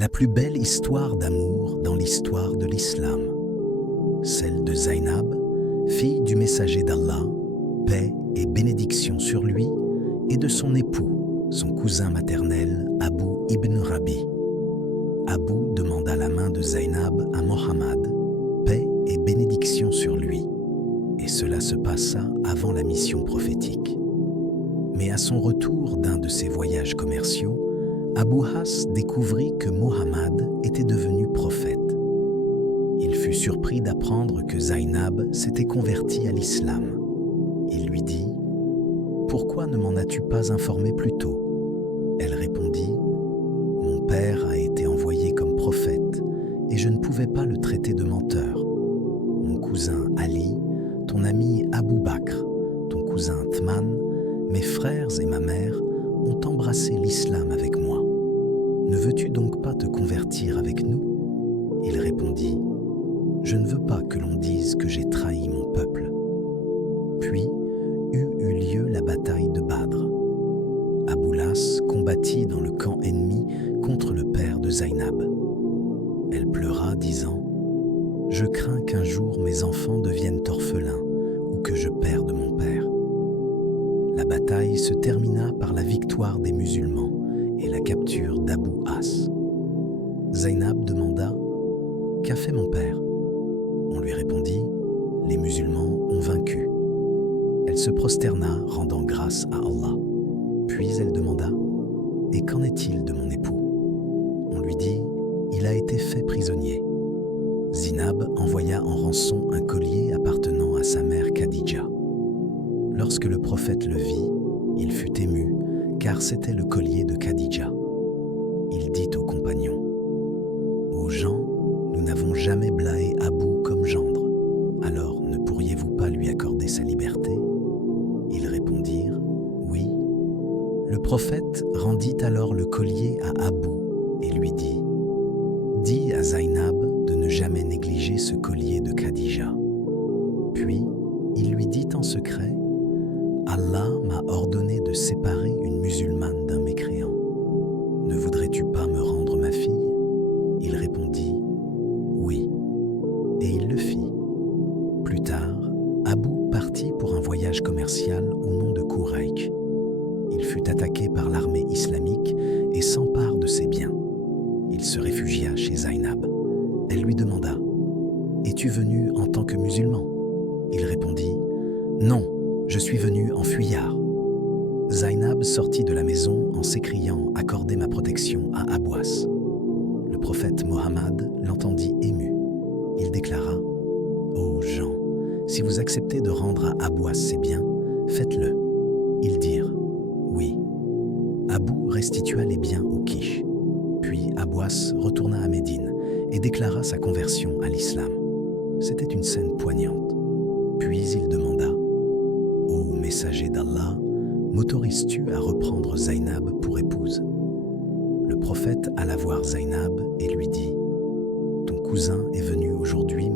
la plus belle histoire d'amour dans l'histoire de l'islam, celle de Zainab, fille du messager d'Allah, paix et bénédiction sur lui, et de son époux, son cousin maternel, Abu ibn Rabi. Abu demanda la main de Zainab à Mohammed, paix et bénédiction sur lui, et cela se passa avant la mission prophétique. Mais à son retour d'un de ses voyages commerciaux, Abu Has découvrit que Mohammed était devenu prophète. Il fut surpris d'apprendre que Zainab s'était convertie à l'islam. Il lui dit « Pourquoi ne m'en as-tu pas informé plus tôt ?» Elle répondit « Mon père a été envoyé comme prophète et je ne pouvais pas le traiter de menteur. Mon cousin Ali, ton ami Abu Bakr, ton cousin Thman, mes frères et ma mère ont embrassé l'islam avec moi. Ne veux-tu donc pas te convertir avec nous ?» Il répondit « Je ne veux pas que l'on dise que j'ai trahi mon peuple. » Puis eut lieu la bataille de Badr. Abu Las combattit dans le camp ennemi contre le père de Zainab. Elle pleura, disant « Je crains qu'un jour mes enfants deviennent orphelins ou que je perde mon père. » La bataille se termina par la victoire des musulmans et la capture d'Abu As. Zainab demanda « Qu'a fait mon père ?» On lui répondit « Les musulmans ont vaincu. » Elle se prosterna, rendant grâce à Allah. Puis elle demanda « Et qu'en est-il de mon époux ?» On lui dit « Il a été fait prisonnier. » Zinab envoya en rançon un collier appartenant à sa mère Khadija. Lorsque le prophète le vit, il fut ému, car c'était le collier de Khadija. Il dit aux compagnons « Ô gens, nous n'avons jamais blâé Abu comme gendre, alors ne pourriez-vous pas lui accorder sa liberté ?» Ils répondirent « Oui. » Le prophète rendit alors le collier à Abu et lui dit « Dis à Zainab de ne jamais négliger ce collier de Khadija. » Puis il lui dit en secret « Allah m'a ordonné de séparer une musulmane d'un mécréant. Ne voudrais-tu pas me rendre ma fille ?» Il répondit « Oui. » Et il le fit. Plus tard, Abu partit pour un voyage commercial au nom de Quraysh. Il fut attaqué par l'armée islamique et s'empare de ses biens. Il se réfugia chez Zainab. Elle lui demanda « Es-tu venu en tant que musulman ?» Il répondit « Non, je suis venu en fuyard. » Zainab sortit de la maison en s'écriant « Accordez ma protection à Abouas ». Le prophète Mohammed l'entendit ému. Il déclara « Ô gens, si vous acceptez de rendre à Abouas ses biens, faites-le. » Ils dirent « Oui. » Abu restitua les biens aux Quiches. Puis Abouas retourna à Médine et déclara sa conversion à l'islam. C'était une scène poignante. Puis il demanda « Ô messager d'Allah, m'autorises-tu à reprendre Zainab pour épouse ?» Le prophète alla voir Zainab et lui dit « Ton cousin est venu aujourd'hui